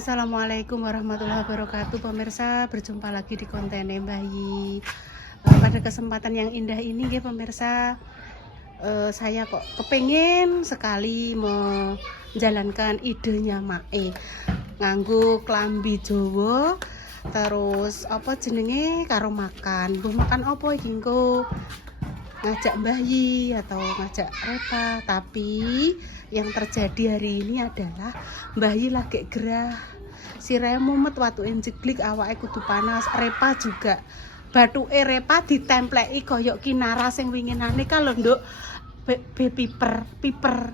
Assalamualaikum warahmatullahi wabarakatuh. Pemirsa, berjumpa lagi di konten Mbah Yi. Pada kesempatan yang indah ini pemirsa, saya kok kepengen sekali menjalankan idenya Mae nganggo klambi Jawa, terus apa jenenge karo makan. Mbah makan apa iki engko? Ngajak Mbah Yi atau ngajak Repa, tapi yang terjadi hari ini adalah Mbah Yi lagi gerah, sirahe mumet, watuke jeglik, awake kudu panas. Repa juga bathuke Repa ditempleki koyok kinara sing winginane kalau nduk piper.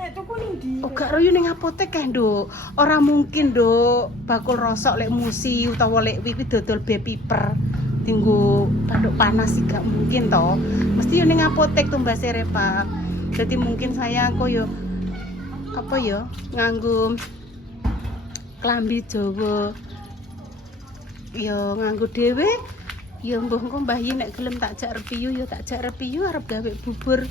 Nek tuku ning ndi? Oh gak royo ning apotek kae nduk. Ora mungkin nduk bakul rosok lek musi utawa lek wiwi dodol piper. Tinggu bathuk panas sih gak mungkin toh. Mesti yo ning apotek tumbase Repa. Jadi mungkin saya koyo apa yo nganggo klambi Jawa. Yo nganggo dhewe. Yo mbah engko Mbah Yi nek gelem tak jak repiyu yo tak jak repiyu arep gawe bubur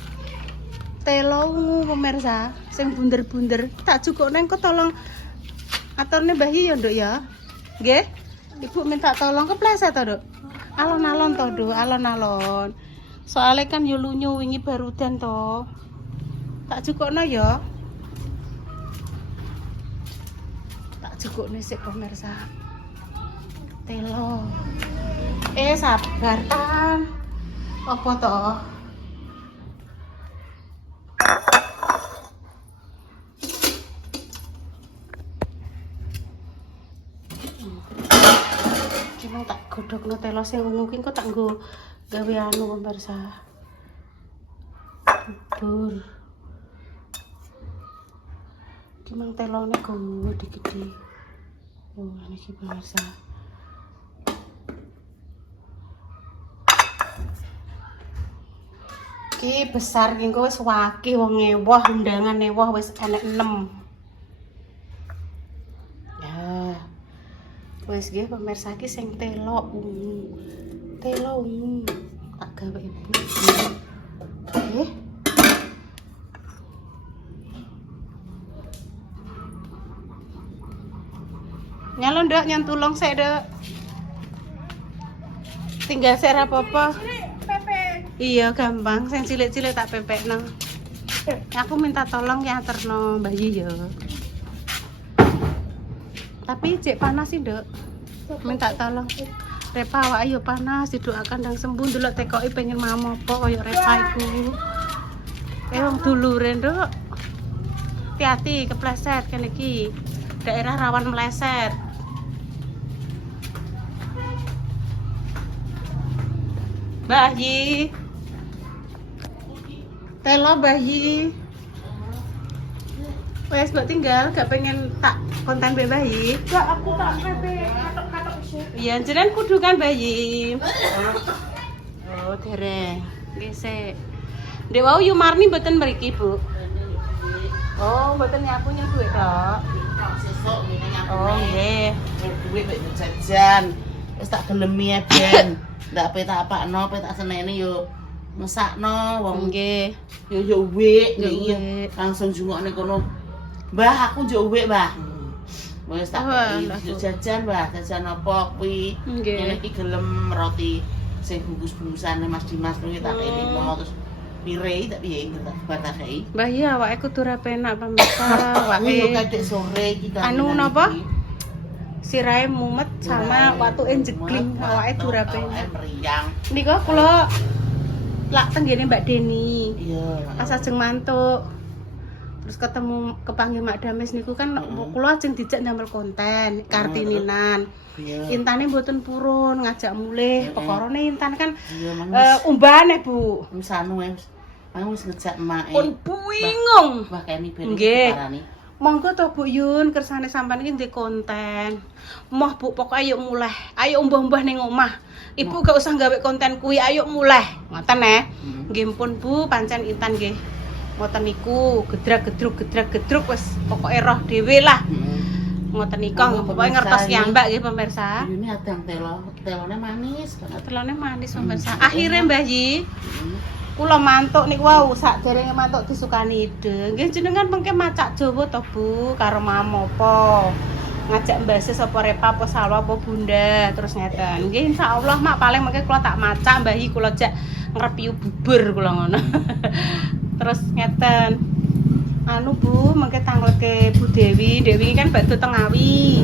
telo pemirsa sing bunder-bunder. Tak jukukne engko tolong aturne Mbah Yi yo nduk ya. Nggih. Ibu minta tolong kepleset to, Nduk. Alon-alon to, Nduk, alon-alon. Soalnya kan yo lunyu wingi barudan to. Tak cukukno ya. Tak cukukne sik pemirsa. Telo. Sabar kan. Apa to? Cuma tak godhogno telo sing ungu ki kok tak nggo gawe anu pemirsa. Bubur. Kimang telone gede-gede. Oh, niki pemirsa. Ki besar ki engko wis wakih wong ewah, undangan ewah wis enek 6. Ya. Wis nggih pemirsa ki sing telo ungu. Telo ungu. Tak gawe ibu. Nggih. Nyalon ndak nyantulong sik, Dek. Tinggal sik ra apa-apa. Iya, gampang. Sing cilik-cilik tak pepekno. Aku minta tolong ya terno Mbah Yi ya. Tapi cek panas sih, Dek. Minta tolong. Repa awak ayo panas, didoakan dan sembuh. Delok tekoki pengen mamah apa koyo Repa iku. Wong dulure, Nduk. Hati-hati kepleset kene iki. Daerah rawan meleset. Mbah Yi. Telo Mbah Yi. Wes mbok tinggal gak pengen tak konten Mbah Yi. Gak, aku tak pepe katok-katok sih. Iya, jenengan kudu kan Mbah Yi. Oh, dereng. Nggih sik. Ndek wau yu marni mboten mriki, Bu. Oh, mboten nyapunya duit tok. Sesuk ngene nyampe. Oh, nggih. Duit mek jajan. Wis tak gelemi ya, Ben. Ndak pe tak apakno, pe tak seneni yo mesakno wong Nggih. yo wik Yo iki wik. langsung jungokne kono. Mbah, aku yo wik, Mbah. Wis tak Wah, yo jajan, Mbah. Jajan apa kuwi? Nggih. Ngene iki gelem roti sing bungkus-bungkusane Mas Dimas kuwi tak elimo terus pire tak piye tak batakei. Mbah Yi awake kudu ra penak pemirsa. Aku yo Awake kadek sore iki kan. anu napa? Sirahe mumet sama watuke jegling, awake dura penak. Meriang. Nika kula lak tenggene Mbak Deni. Iya. Pas ajeng mantuk. Terus ketemu kepanggih Mak Dames niku kan kula ajeng dijak ndamel konten Kartininan. Iya. Intane mboten purun ngajak mulih. Pekorone Intan kan Iya, umbane, Bu. wis anu wis. Aku wis ngejak emak. Pun bingung. Wah, kene ben Nggih. parani. Monggo to Bu Yun, kersane sampean iki ndek konten. Moh Bu, pokoke ayo muleh. Ayo umbah-umbah ning omah. Ibu gak usah gawe konten kuwi, ayo muleh. Ngoten nggih pun Bu, pancen Intan nggih. Ngoten niku, gedrak-gedruk wis pokoke roh dhewe lah. Ngoten nika, pokoke ngertos piyambak nggih pemirsa. Ini adang telo. Telone manis banget. Telone manis pemirsa. Akhire Mbah Yi Kula mantuk niku wau sakderenge mantuk disukani ide. Nggih jenengan mengke macak Jawa to Bu karo mam apa? Ngajak Mbak Sis apa Repa apa Salwa apa Bunda terus ngeten. Nggih insyaallah mak paling mengke kula tak macak mbahi kula jak ngrepiu bubur kula ngono. Terus ngeten. Anu Bu, mengke tanggleke Bu Dewi. Dewi kan bakdo Tengawi.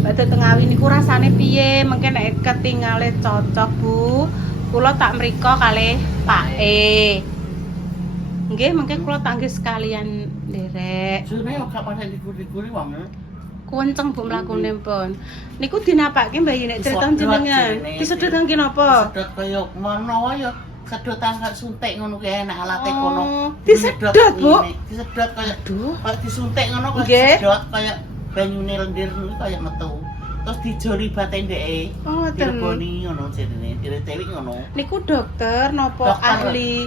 Bakdo Tengawi niku rasane piye? Mengke nek ketingale cocok Bu. Kula tak mriko kalih Pak E. Nggih, mengke kula tanggih sekalian nderek. Jane yo gak panen diguri-guri wong. Kuwenceng Bu mlakune pun. Niku dinapake Mbak nek crita jenengan. Disedot kangge napa? Sedot kaya menawa yo sedot tanggal suntik ngono ki enak alate kono. Disedot Bu. Disedot kaya Aduh. kaya disuntik ngono kaya Nggih. sedot kaya banyune lendir niku kaya metu. Terus dijori baten ndeke. Oh, ngoten. Direboni ngono jenenge, diretewi ngono. Niku dokter napa Dokter. ahli Ahli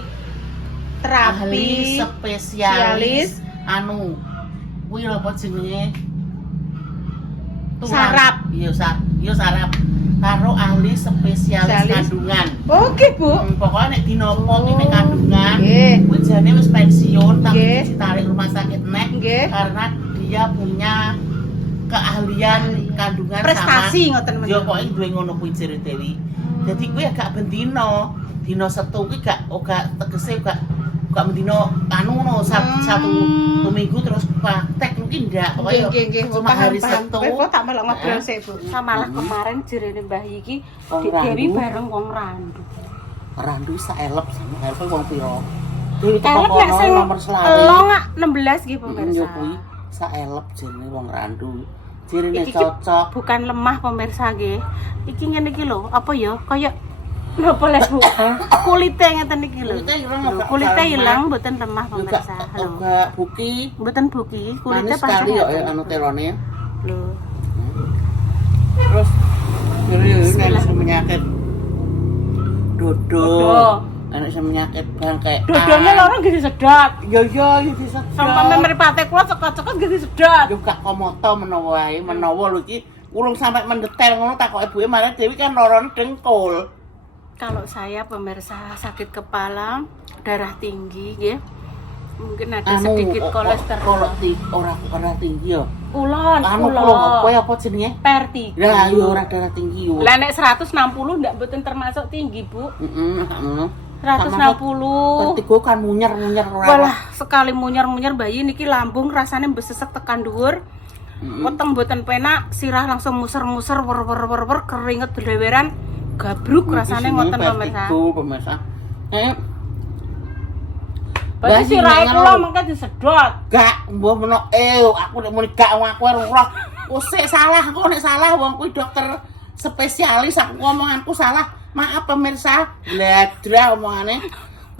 terapi spesialis anu kuwi lho apa jenenge? Saraf. Iya saraf. Karo ahli spesialis Spesialis. kandungan. Oke Bu. Pokoknya nek dinopo ki nek kandungan, Nggih. kuwi jane wis pensiun tapi Nggih. ditarik rumah sakit nek Nggih. karena dia punya keahlian kandungan Prestasi ngoten sama. men. Yo pokoke duwe ngono kuwi Ciri Dewi. Jadi kuwi agak bendino. Dino setu kuwi gak tegese gak mendino anu ngono satu minggu terus praktek mungkin ndak pokoknya Nggih. cuma hari Sabtu. Kok tak melok ngobrol sik Bu. Samalah kemarin jerene Mbah iki Wong Dik Dewi Randu. bareng wong randu. Randu saelep sama elep wong piro. Dewi Elep teko nek kono sing nomor selawe. elong 16 nggih Yo pemirsa. kuwi saelep jenenge wong randu. Jirine Iki ki cocok. bukan lemah pemirsa nggih. Iki ngene iki lho, apa ya? Kayak napa les Bu? Kulite ngeten iki lho. Kulite ilang apa? Kulite ilang mboten lemah Juga pemirsa. Halo. juga buki. Mboten buki, kulite Manis sekali yo ngeten. anu terone. Lho. Terus ini Bismillah. sing penyakit dodo. Dodo. Anak sing penyakit bangkai. Dodone loro nggih disedot. Yo bisa. Sampai mripate kula cekot-cekot nggih disedot. Yo gak komoto menawa wae, menawa lho iki urung sampe mendetail ngono takok ibuke marah Dewi kan lorone dengkul. Kalau saya pemirsa sakit kepala, darah tinggi nggih. Mungkin ada sedikit kolesterol. Ora tinggi yo. Ulon, Anu ulon. kowe apa jenenge? Vertigo. Lah yo ora darah tinggi yo. Lah nek 160 ndak mboten termasuk tinggi, Bu. Heeh, heeh. 160. Vertigo kan munyer-munyer ora. Walah, sekali munyer-munyer bayi niki lambung rasane besesek tekan dhuwur. Weteng mboten penak, sirah langsung muser-muser wer keringet deleweran. Gabruk rasane ngoten pemirsa. Vertigo pemirsa. Berarti sirahe kula mengke disedot. Gak, mbah meno aku nek muni gak aku ora. Usik salah kok nek salah wong kuwi dokter spesialis aku ngomonganku salah. Maaf pemirsa. Bladra omongane.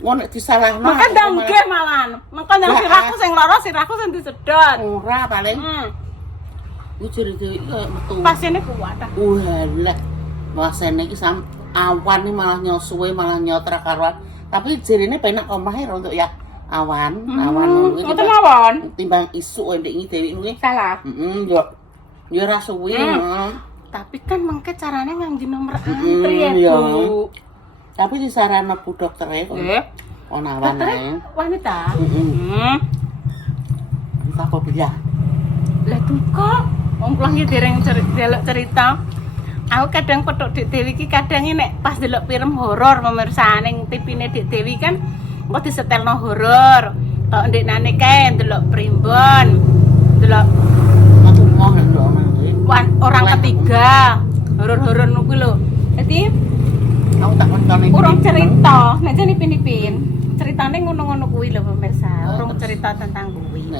Ngono nek disalahno. Maka nggih malahan. Maka nang sirahku sing lara sirahku sing disedot. Ora paling. Iki ciri-ciri koyo metu. Pasiene kuat. Walah. Wasene iki awan iki malah nyosuwe malah nyotra karuan. Tapi jirine penak omahe untuk ya awan kuwi. Ngoten mawon. Timbang isu ndek iki Dewi kuwi. Salah. Yo ora suwi. Tapi kan mengke carane nganggo nomor Mm-mm, antri ya, iya. Bu. Tapi disaranno Bu doktere kok. Nggih. Ono awan Dokter ae. wanita. Heeh. Entah apa bilah. Lah tuh kok wong kula iki dereng cerita. Aku kadang petuk Dik Dewi iki kadang iki nek pas delok film horor pemirsa ning TV-ne Dik Dewi kan kok disetelno horor. Tok ndeknane kae delok primbon. Delok Aku mau ndelok nang orang ketiga. Horor-horor kuwi lho. Dadi aku tak koncone. urung cerita, nek jane nipin-nipin. Ceritane ngono-ngono kuwi lho pemirsa. Urung cerita tentang kuwi.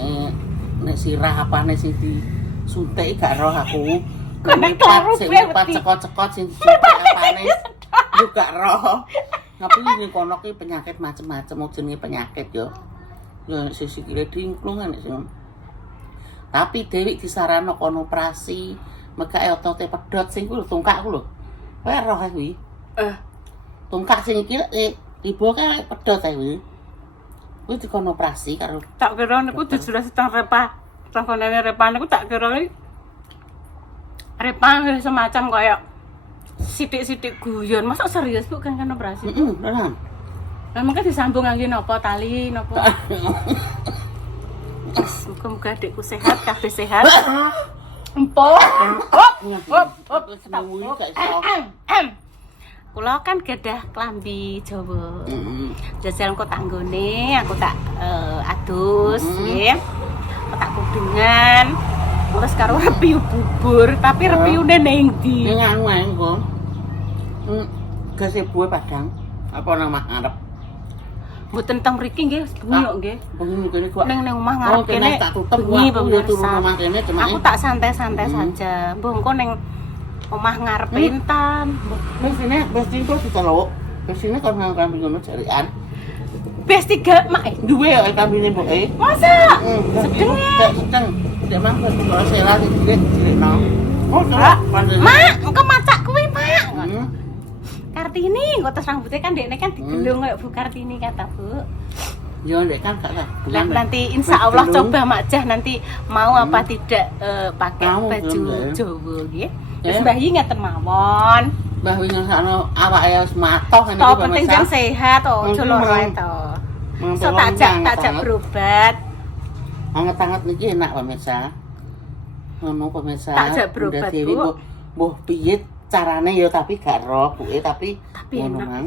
Nek sirah apane sing disuntik gak roh aku. Konek karo sing kuwi lipat wedi. cekot-cekot sing disuntik apane juga roh. Ngapain ini kono ki penyakit macam-macam jenenge penyakit yo. Yo nek sing sikile dingklung nek sing. Tapi Dewi disaranno kono operasi, megake otote pedhot sing kuwi lho tungkakku lho. Kowe roh kuwi. Tungkak sing iki ibu kan pedhot kuwi. Kuwi dikono operasi karo Tak kira niku dijelas tentang Repa. Teleponane Repa niku tak kira iki Repa semacam kayak sidik-sidik guyon. Masa serius Bu kan operasi? Beneran. Memang kan disambung ngangge napa tali napa? Muga-muga adikku sehat, kabeh sehat. Empuk. Hop. Semua gak iso. Kula kan gadah klambi Jawa. Jajal engko tak nggone, aku tak adus nggih. Aku tak kudengan. Terus karo repiu bubur, tapi repiune ning ndi? Ning anu ae engko. Gazebo Padang. Apa nang ngarep? Mboten teng mriki nggih, bengi kok nggih. Bengi kene kok. Ning omah ngarep kene tak tutup bengi aku turu pemirsa. omah kene cuma. Aku tak santai-santai saja. Mbok engko ning omah ngarep intan. Wis ini kok diceluk. Wis ini kan nang kambing ngono jarikan. Bes 3 mak Duwe kok kambinge mboke. Masa? Sedeng. Sedeng. Dek mang kok ora sela cilik-cilikno. Oh, Mak, engko macak kuwi, Mak. Hmm. Kartini, engko terus rambutnya kan dekne kan digelung kayak Bu Kartini kata Bu. Yo ndek kan gak lah. Nah, nanti insya Allah coba Mak Jah nanti mau apa tidak pakai Mau, baju belum, Jawa nggih. Ya. Terus Mbah Yi ngeten mawon. Mbah wingi sakno awake wis matoh ngene Toh iki penting jan sehat to, aja lara to. So tak ajak berobat. Anget-anget niki enak pemirsa. Ngono pemirsa. Tak ajak berobat, Dewi, Bu. Mbuh piye carane ya tapi gak roh buke tapi ngono enak. mang.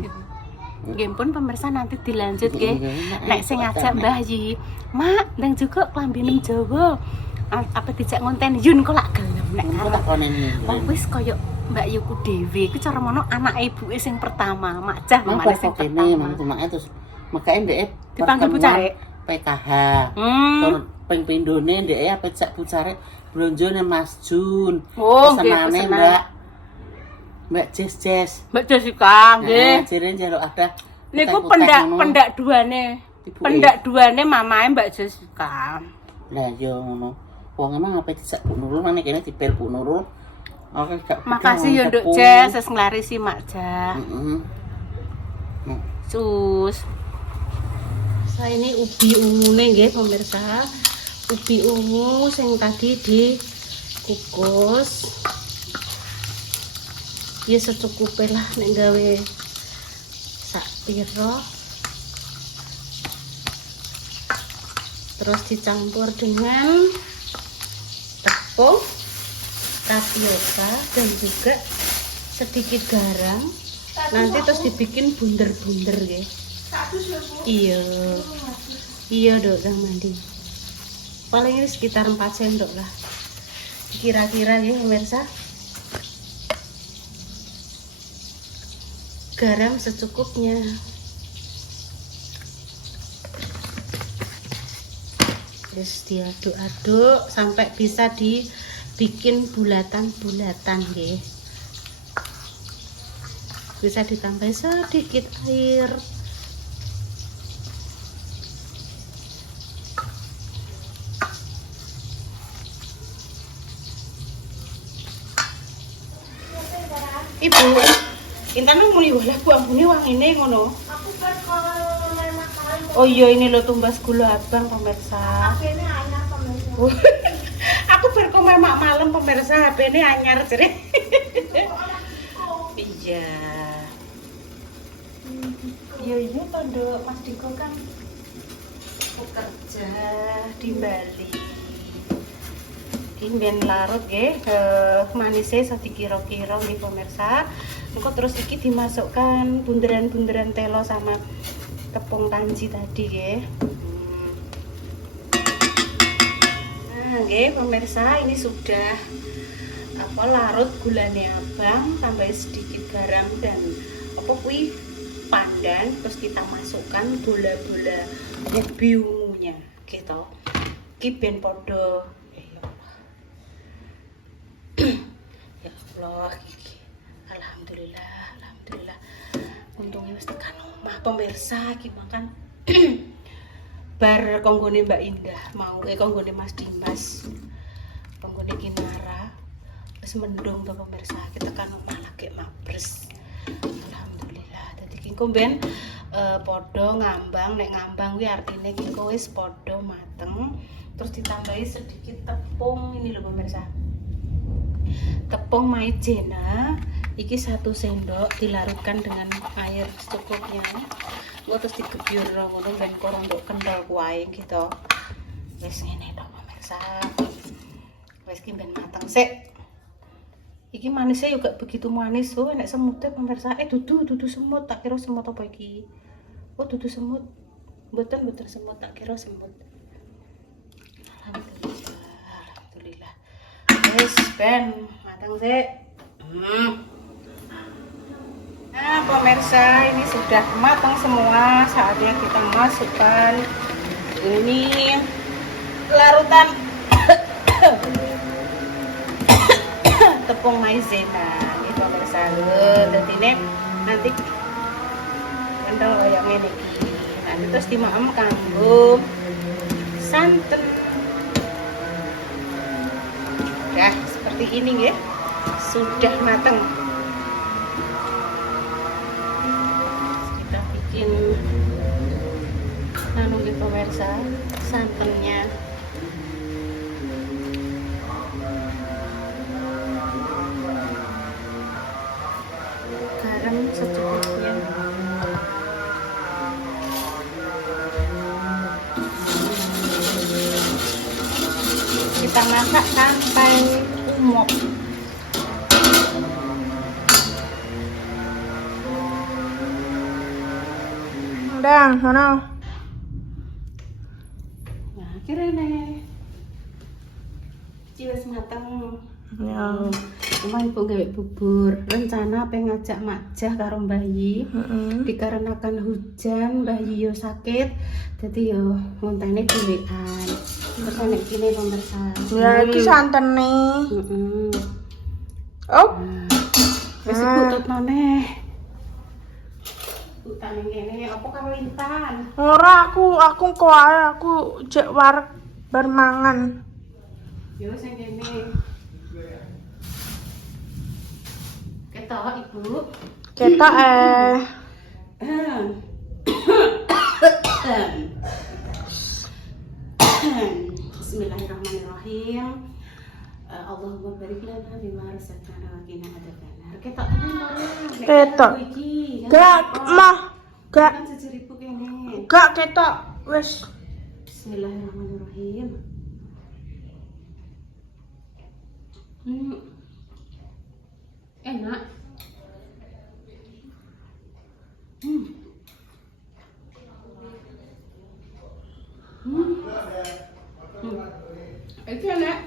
Nggih pun pemirsa nanti dilanjut nggih. Nggih, Nek sing ngajak Mbah Yi, Mak, ndang juga klambine Jawa. Apa dijak ngonten Yun kok lak gelem nek Engko arep. tak koneni. Wong wis koyo Mbak Yuku dhewe iku cara mono anak ibuke sing pertama, Mak Jah Mang mamane sing kene pertama. mang cuma terus makane ndek Dipanggil Bu Carek. PKH. Hmm. Ping pindone ndek apa cak Bu Carek blonjone Mas Jun. Oh, nggih, Pesenane pesenan. Mbak Jess. Mbak Jessica nggih. Jere njaluk ada. Niku putek-putek ngono. pendak duane. Ibuke. Pendak duane mamae Mbak Jessica. Lah yo ngono. Wong emang apa dijak Bu Nurul mana kene dibel Bu Nurul. Oke, gak. Makasih ya Nduk Jess wis nglarisi Mak Jah. Heeh. Sus. Saya ini ubi ungune nggih pemirsa. Ubi ungu sing tadi dikukus. Ya secukupe lah nek gawe sak pira. Terus dicampur dengan tepung tapioka dan juga sedikit garam. Nanti terus dibikin bunder-bunder nggih. Iya. Iya, Dok, Kang Mandi. Paling ini sekitar 4 sendok lah. Kira-kira ya pemirsa. Garam secukupnya. Terus diaduk-aduk sampai bisa dibikin bulatan-bulatan nggih. Bisa ditambah sedikit air. Ibu, Intan muni walah Bu ambune wangine ngono. Aku kan kalau enak kali. Oh iya ini lo tumbas gula abang pemirsa. HP-nya enak pemirsa. Aku berkomer mak malam pemirsa HP ini anyar jere. Iya. Iya tondo Mas Diko kan bekerja di Bali. Ini ben larut nggih, manisnya so dikira-kira nggih pemirsa. Engko terus iki dimasukkan bunderan-bunderan telo sama tepung tanji tadi nggih. Nah, nggih pemirsa, ini sudah larut gulane abang, tambah sedikit garam dan kuwi pandan, terus kita masukkan bola-bola ubi ungunya gitu. Iki ben podo ya Allah, iki. Alhamdulillah. Untungnya wis tekan omah pemirsa iki makan bar konggone Mbak Indah mau konggone Mas Dimas. Konggone Kinara. Wis mendung to pemirsa, kita tekan omah lagi mabres. Alhamdulillah. Dadi ki ben padha ngambang, nek ngambang kuwi artine ki wis padha mateng. Terus ditambahi sedikit tepung ini lho pemirsa. Tepung maizena iki 1 sendok dilarutkan dengan air secukupnya. Gua terus digebyur ngono ben korong nduk kental kuae gitu. Wis ngene tok pemirsa. Wis ki ben mateng sik. Iki manisnya juga begitu manis. Oh, enak semutnya pemirsa. Dudu semut. Tak kira semut apa iki? Oh, dudu semut. Betul semut. Tak kira semut. Alhamdulillah. Wis ben mateng sik. Nah, pemirsa, ini sudah matang semua. Saatnya kita masukkan ini larutan tepung maizena. Ini pemirsa, jadi ini nanti kental kayak ini. Nanti terus dimaem kanggo santen. Ya, seperti ini ya. Sudah matang. Kita bikin nanu gitu pemirsa, santannya. Garam secukupnya. Kita masak sampai umop. Udah, sana. Nah, akhirnya nih wis mateng. Ya. Cuman ibu gawe bubur. Rencana pengen ngajak Makjah karo Bayi. Dikarenakan hujan, Bayi yo sakit. Jadi yo ngontene dhewean. Terus nek kene pemirsa. Ya, iki santen nih. Oh, Wis ikut noneh. Utang ngene apa karo Intan? ora aku kok ae aku jek wareg bar mangan. Yo sing kene. Ketok Ibu. Ketok Bismillahirrahmanirrahim. Allahumma barik lana bima razaqtana wa qina adzabannar. Ketok tenan to. Ketok. Gak mah, gak Kan sejeribu kene. gak ketok wis. Bismillahirrahmanirrahim. Enak. Itu enak.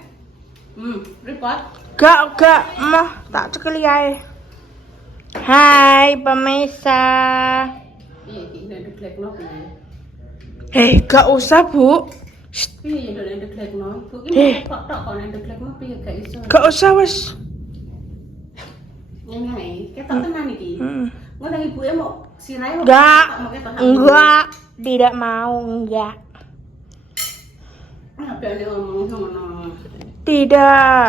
Repot. Gak mah tak cekeli ae. Hai pemirsa. Iya, iki nek deglekno Hei, piye? gak usah bu. Piye nek deglekno? Bu Eh. iki kok nek deglekno piye gak iso. Gak usah wis. Ngene ae, ketok tenan iki. Ngono ibuke mau sirahe mau Enggak, mau ketok. enggak, tidak mau, enggak. Apa ada ngomong ngono. Tidak.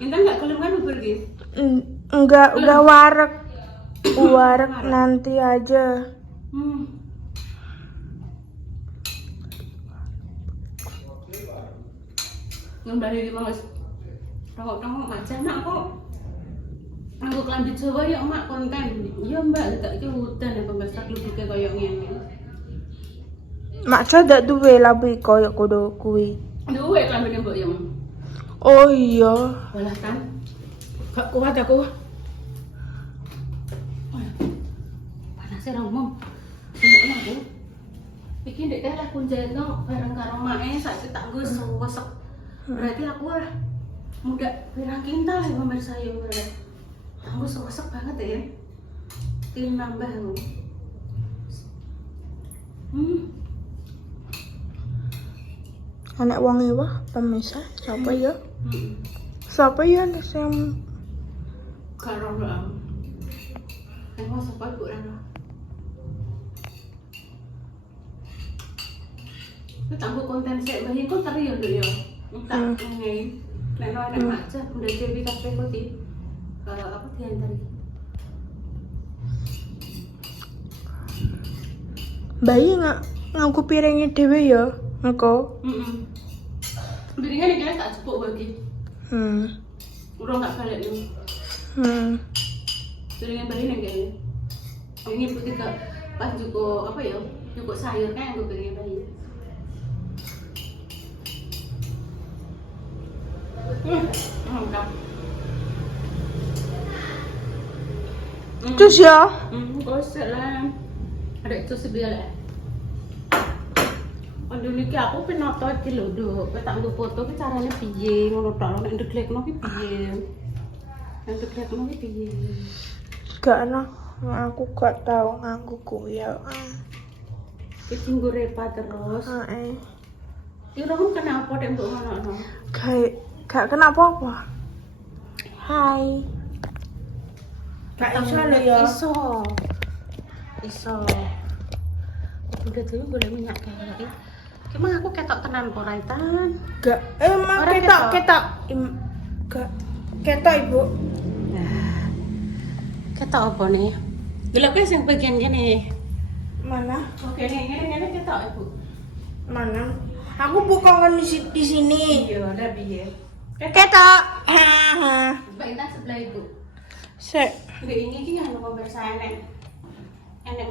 Intan enggak gelem kan bubur iki? Enggak, udah wareg. Wareg nanti aja. Ngembali iki Mas. Rokok-rokok macam nak kok. Aku kelambi Jawa ya mak konten. Iya Mbak, gak iki hutan ya pembesar lebih koyo ngene. Maksa dak duwe labi koyo kudu kuwi. Duwe kelambine mbok ya. Oh iya. Walah kan. Gak kuat aku. Panasnya romong. Enak aku. Iki ndek teh lah kunjeno bareng karo mae saiki tak nggo sesek. Berarti aku lah muda pirang kintal ya pemirsa ya. Aku sesek banget ya. Tim nambah aku. Anak wong iwah pemirsa, siapa ya? Siapa ya yang Karo lah. Emang sempat Bu Rano. Itu tangguh konten saya bayi kok tadi ya dulu ya. Entah ini. Nek ana aja udah jadi kafe kok di apa diantar. bayi nggak ngaku piringnya dewe ya, engko. Piringnya nih tak cepuk bagi. Udah nggak balik nih. Piringnya bayi nih kayaknya. Ini putih pas juga apa ya? Juga sayur kan yang gue pengen bayi. Mantap. Terus ya? Gosok lah. Ada itu sebelah. Aduh niki aku penoto iki lho, Duk. Kowe tak nggo foto ki carane piye ngono tok nek ndeglekno ki piye. Nek ndeglekno ki piye. Gak no, aku gak tahu nganggu kuwi ya. Ki tinggo repa terus. Heeh. Ira kan kenapa dek mbok ngono-ngono? Gak kenapa apa. Hai. Gak iso lho ya. Iso. Udah dulu boleh minyak kayak Emang aku ketok tenan kok Raitan. Gak, emang Ora ketok. Gak ketok ibu. Nah, ketok apa nih? Delok guys yang bagian gini. Mana? Oke, ini ketok ibu. Mana? Aku bukan di sini. Iya, ada biye. Ketok. Haha. Baiklah sebelah ibu. Sek. Nggak ini ki nganggo pemirsa enek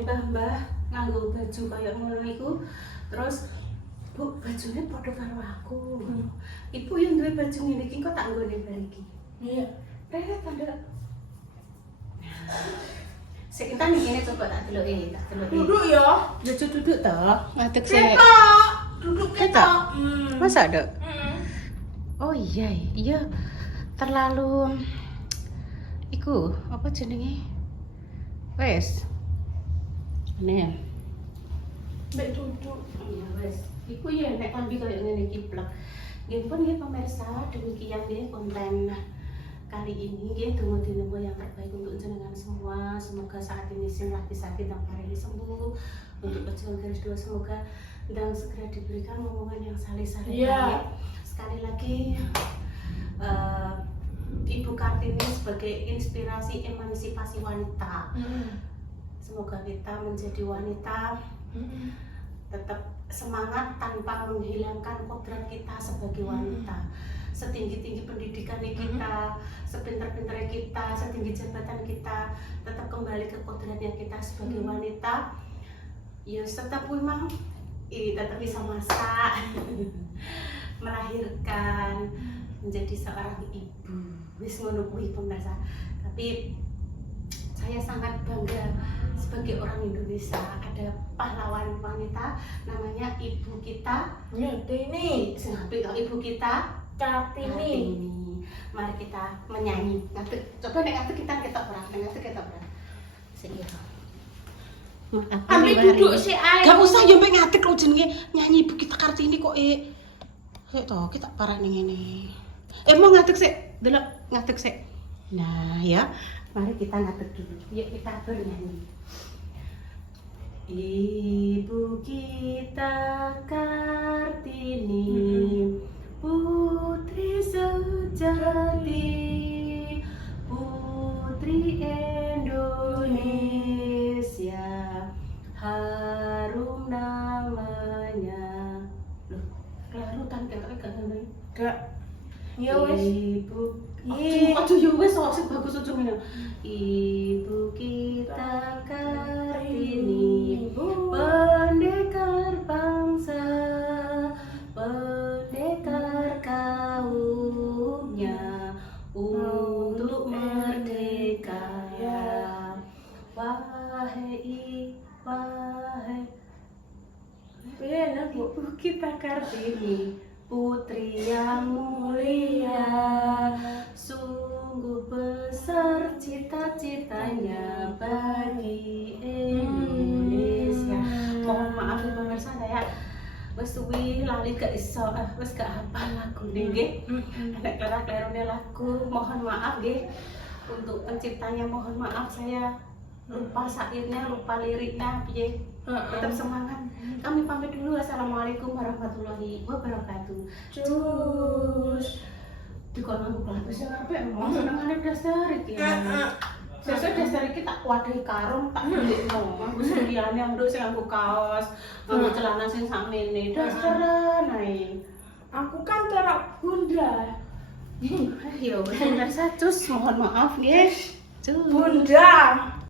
mbah-mbah nganggo baju kayak ngono iku. Terus Bu, bajunya padha karo aku. Ibu yang duwe baju ngene iki kok tak nggone bariki. Iya. Rek tanda. Sik kita ning kene coba tak deloki, Duduk ya. Ya duduk to. Ngadeg sik. Ketok. Duduk Ketok. ketok. Masa ada? Oh iya, terlalu iku apa jenenge? Wes. Nih. Mbak duduk. Iya wes. Iku ya nek kambi koyo ngene iki plek. Nggih pun nggih pemirsa, demikian nggih konten kali ini nggih tunggu dinamo yang terbaik untuk jenengan semua. Semoga saat ini sing lagi sakit dan paling sembuh. Untuk pejuang garis 2 semoga dan segera diberikan momongan yang saleh-saleh. Iya. Sekali lagi Ibu Kartini sebagai inspirasi emansipasi wanita. Semoga kita menjadi wanita tetap semangat tanpa menghilangkan kodrat kita sebagai wanita. Setinggi-tinggi pendidikan kita, sepinter-pinternya kita, setinggi jabatan kita, tetap kembali ke kodratnya kita sebagai wanita. Ya tetap memang ini tetap bisa masak, melahirkan, menjadi seorang ibu. Wis ngono kuwi pemirsa. Tapi saya sangat bangga sebagai orang Indonesia ada pahlawan wanita namanya ibu kita. Ini. Sampai kalau ibu kita Kartini. Mari kita menyanyi. Nanti coba nek nanti kita ketok berapa? Nanti ketok berapa? Sekitar. Ambil duduk si air. Gak usah ya mbak ngatik lo jenenge nyanyi ibu kita Kartini kok Sik toh kita parah ning ngene. Mau ngatik sik, delok ngatik sik. Nah, ya. Mari kita ngatik dulu. Yuk kita bernyanyi. Ibu kita Kartini, putri sejati, putri Indonesia, harum namanya. Loh, kelarutan kan namanya. Gak. Ya wes. Ibu, aduh ya wes sing bagus ujungnya. Ibu kita Kartini, pendekar bangsa, pendekar kaumnya untuk merdeka. Wahai ibu kita Kartini, putri yang mulia, sungguh besar cita-citanya bagi Indonesia. Mohon maaf ya pemirsa, saya wis suwi lali gak iso, wis gak hafal lagu nggih. Nek klara-klarone lagu, mohon maaf nggih. Untuk penciptanya mohon maaf, saya lupa syairnya, lupa liriknya piye. Tetap semangat. Kami pamit dulu. Assalamualaikum warahmatullahi wabarakatuh. Cus. Dikon aku lagu sing apik mau senengane dasar iki. Sesuk dasar iki tak kuwadhi karung tak ndelikno. Aku sing liyane nduk sing nganggo kaos, nganggo celana sing sakmene. Dasaran ae. Aku kan terak bunda. Yo, bener Cus, mohon maaf nggih. Cus. Bunda.